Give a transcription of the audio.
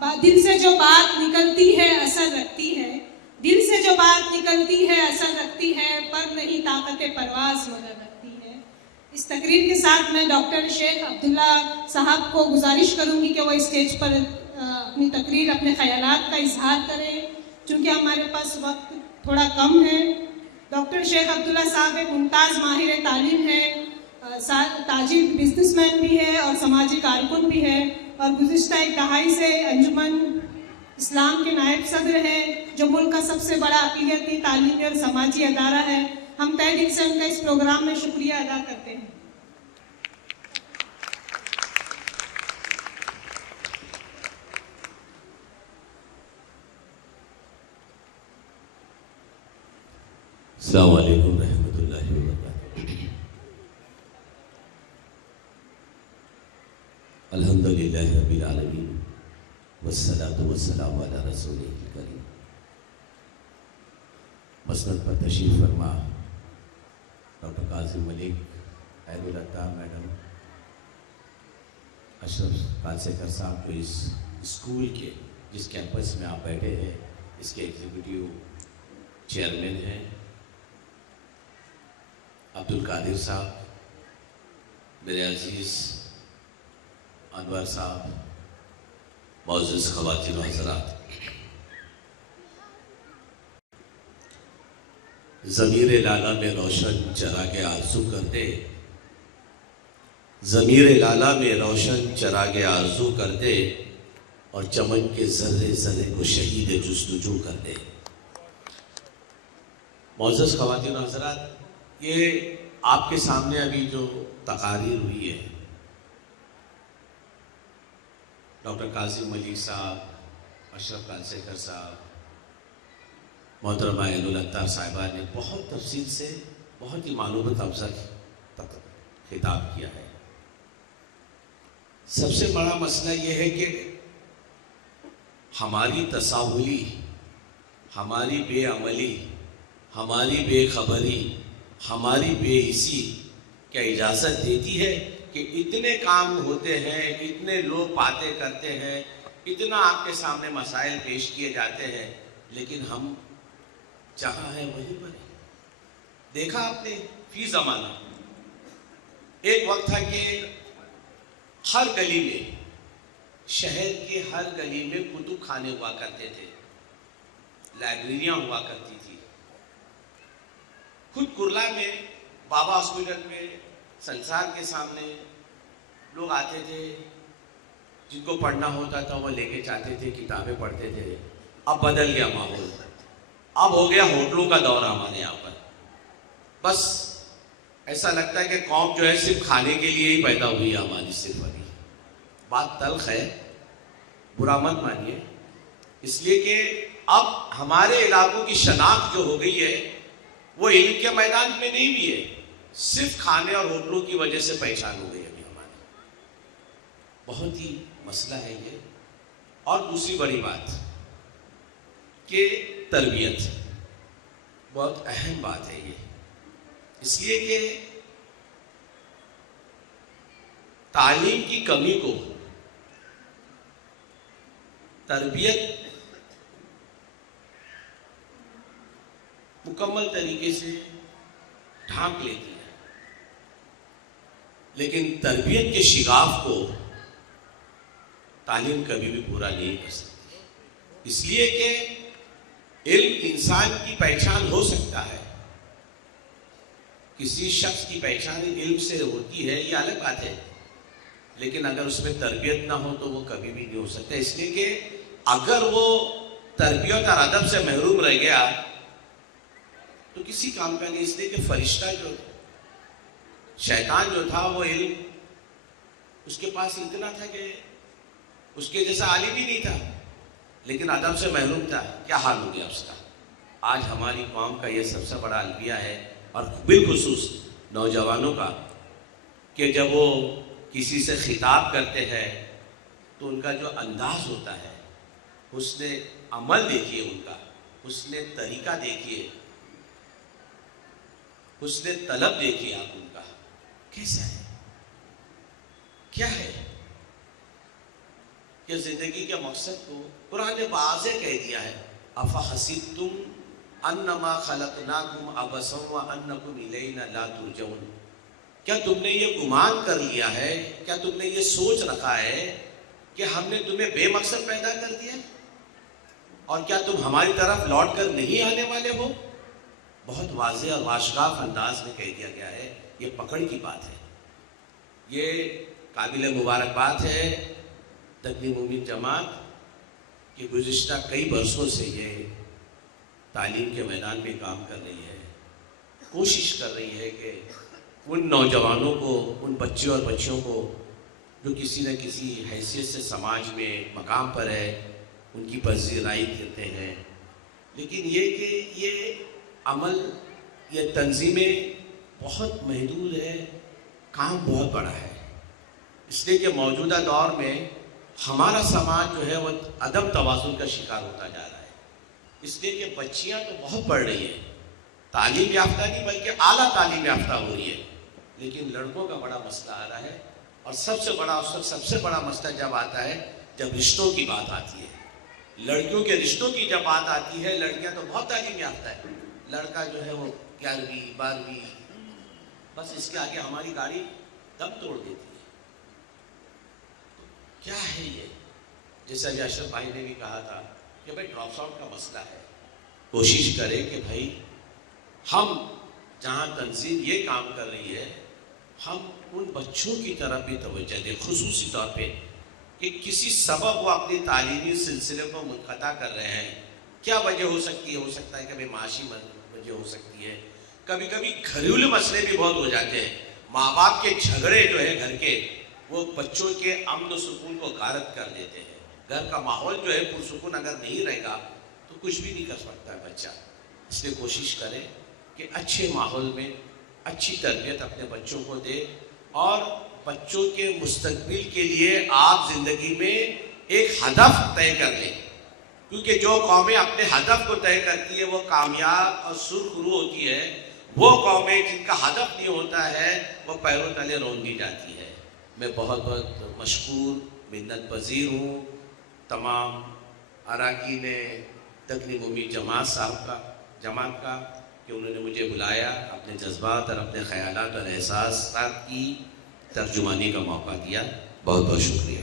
दिल से जो बात निकलती है असर रखती है, दिल से जो बात निकलती है असर रखती है, पर नहीं ताकत परवाज़ मगर रखती है। इस तकरीर के साथ मैं डॉक्टर शेख अब्दुल्ला साहब को गुजारिश करूँगी कि वो स्टेज पर अपनी तकरीर, अपने ख़यालात का इजहार करें, चूँकि हमारे पास वक्त थोड़ा कम है। डॉक्टर शेख अब्दुल्ला साहब एक मुमताज़ माहिर तालीम है, ताजिर बिजनेसमैन भी है और समाजी कारकुन भी है, और गुज़िश्ता एक दहाई से अंजुमन इस्लाम के नायब सदर हैं, जो मुल्क का सबसे बड़ा अक़ीदती, तालीमी और समाजी अदारा है। हम तहे दिल से उनका इस प्रोग्राम में शुक्रिया अदा करते हैं। अस्सलामु अलैकुम रहमतुल्लाहि व बरकातुहू। अल्हम्दुलिल्लाहि रब्बिल आलमीन वस्सलातु वस्सलामु अला रसूलिहिल करीम। मसनद पर तशरीफ़ फरमा डॉक्टर कासिम मलिक, हैदुल अत्तार मैडम, अशरफ कालसेकर साहब, जो इस स्कूल के जिस कैंपस में आप बैठे हैं इसके एग्जीक्यूटिव चेयरमैन हैं, अब्दुल कादिर साहब, मेरे अजीज़ अनवर साहब, मौजूद ख़वातीन व हज़रात, ज़मीर लाला में रोशन चरागे आरज़ू करते, ज़मीर लाला में रोशन चरागे आरज़ू करते, और चमन के ज़र्रे ज़र्रे को शहीद जुस्तजू करते। मौजूद ख़वातीन व हज़रात, ये आपके सामने अभी जो तकारीर हुई है, डॉक्टर कासिम मलिक साहब, अशरफ कालसेकर साहब, मोहतरमा हैदुल अत्तार साहिबा ने बहुत तफसील से, बहुत ही मालूमात अफ़ज़ा खिताब किया है। सबसे बड़ा मसला ये है कि हमारी तसाहुली, हमारी बेअमली, हमारी बेखबरी, हमारी बेहिसी क्या इजाज़त देती है कि इतने काम होते हैं, इतने लोग बातें करते हैं, इतना आपके सामने मसाइल पेश किए जाते हैं, लेकिन हम जहाँ हैं वहीं पर हैं। देखा आपने फी ज़माना एक वक्त था कि हर गली में, शहर के हर गली में कुतुब खाने हुआ करते थे, लाइब्रेरियाँ हुआ करती थी। खुद कुरला में बाबा हॉस्पिटल में संसार के सामने लोग आते थे, जिनको पढ़ना होता था वो लेके जाते थे, किताबें पढ़ते थे। अब बदल गया माहौल, अब हो गया होटलों का दौर हमारे यहाँ पर। बस ऐसा लगता है कि कौम जो है सिर्फ खाने के लिए ही पैदा हुई है हमारी, सिर्फ अभी। बात तल्ख है, बुरा मत मानिए, इसलिए कि अब हमारे इलाकों की शनाख्त जो हो गई है वो इल्म के मैदान में नहीं भी है, सिर्फ खाने और होटलों की वजह से पहचान हो गई अभी हमारी। बहुत ही मसला है ये। और दूसरी बड़ी बात कि तरबियत बहुत अहम बात है ये, इसलिए कि तालीम की कमी को तरबियत मुकम्मल तरीके से ढांक लेती है, लेकिन तरबियत के शिगाफ को तालीम कभी भी पूरा नहीं कर सकती। इसलिए कि इल्म इंसान की पहचान हो सकता है, किसी शख्स की पहचान इल्म से होती है, ये अलग बात है, लेकिन अगर उसमें तरबियत ना हो तो वो कभी भी नहीं हो सकता। इसलिए कि अगर वो तरबियत और अदब से महरूम रह गया तो किसी काम का नहीं। इसलिए कि फरिश्ता जो शैतान जो था वो इल्म उसके पास इतना था कि उसके जैसा आलिम ही नहीं था, लेकिन अदब से महरूम था। क्या हाल हो गया उसका। आज हमारी कौम का ये सबसे बड़ा अलविया है, और बिलखुसूस नौजवानों का, कि जब वो किसी से खिताब करते हैं तो उनका जो अंदाज होता है, उसने अमल देखिए उनका, उसने तरीका देखिए, उसने तलब देखिए आप उनका कैसा है, क्या है, کہ زندگی کے مقصد کو قرآن نے واضح کہہ دیا ہے، افحسبتم انما خلقناکم عبثا وانکم الینا لا ترجعون، کیا تم نے یہ گمان کر لیا ہے، کیا تم نے یہ سوچ رکھا ہے کہ ہم نے تمہیں بے مقصد پیدا کر دیا اور کیا تم ہماری طرف لوٹ کر نہیں آنے والے ہو؟ بہت واضح اور واشگاف انداز میں کہہ دیا گیا ہے. یہ پکڑ کی بات ہے، یہ قابل مبارکباد ہے تقویم مومن جماعت کہ گزشتہ کئی برسوں سے یہ تعلیم کے میدان میں کام کر رہی ہے، کوشش کر رہی ہے کہ ان نوجوانوں کو، ان بچے اور بچیوں کو جو کسی نہ کسی حیثیت سے سماج میں مقام پر ہے، ان کی پذیرائی کرتے ہیں. لیکن یہ کہ یہ عمل، یہ تنظیمیں بہت محدود ہے، کام بہت بڑا ہے. اس لیے کہ موجودہ دور میں ہمارا سماج جو ہے وہ عدم توازن کا شکار ہوتا جا رہا ہے. اس لیے کہ بچیاں تو بہت پڑھ رہی ہیں، تعلیم یافتہ نہیں بلکہ اعلیٰ تعلیم یافتہ ہو رہی ہے، لیکن لڑکوں کا بڑا مسئلہ آ رہا ہے. اور سب سے بڑا مسئلہ جب آتا ہے جب رشتوں کی بات آتی ہے. لڑکیوں کے رشتوں کی جب بات آتی ہے، لڑکیاں تو بہت تعلیم یافتہ ہے، لڑکا جو ہے وہ 11ویں 12ویں، بس اس کے آگے ہماری گاڑی دم توڑ دیتی ہے. کیا ہے یہ؟ جیسا اشرف بھائی نے بھی کہا تھا کہ بھائی ڈراپس آؤٹ کا مسئلہ ہے. کوشش کریں کہ بھائی ہم جہاں تنظیم یہ کام کر رہی ہے، ہم ان بچوں کی طرف بھی توجہ دیں، خصوصی طور پہ کہ کسی سبب وہ اپنی تعلیمی سلسلے کو منقطع کر رہے ہیں. کیا وجہ ہو سکتی ہے؟ ہو سکتا ہے کبھی معاشی وجہ ہو سکتی ہے، کبھی کبھی گھریلو مسئلے بھی بہت ہو جاتے ہیں. ماں باپ کے جھگڑے جو ہے گھر کے، وہ بچوں کے امن و سکون کو غارت کر دیتے ہیں. گھر کا ماحول جو ہے پرسکون اگر نہیں رہے گا تو کچھ بھی نہیں کر سکتا ہے بچہ. اس لیے کوشش کریں کہ اچھے ماحول میں اچھی تربیت اپنے بچوں کو دے، اور بچوں کے مستقبل کے لیے آپ زندگی میں ایک ہدف طے کر لیں. کیونکہ جو قومیں اپنے ہدف کو طے کرتی ہے وہ کامیاب اور سرخرو ہوتی ہے. وہ قومیں جن کا ہدف نہیں ہوتا ہے وہ پیروں تلے روندی جاتی ہے. میں بہت بہت مشکور، منت پذیر ہوں تمام اراکین تقویم مومن جماعت کا کہ انہوں نے مجھے بلایا، اپنے جذبات اور اپنے خیالات اور احساسات کی ترجمانی کا موقع دیا. بہت بہت شکریہ.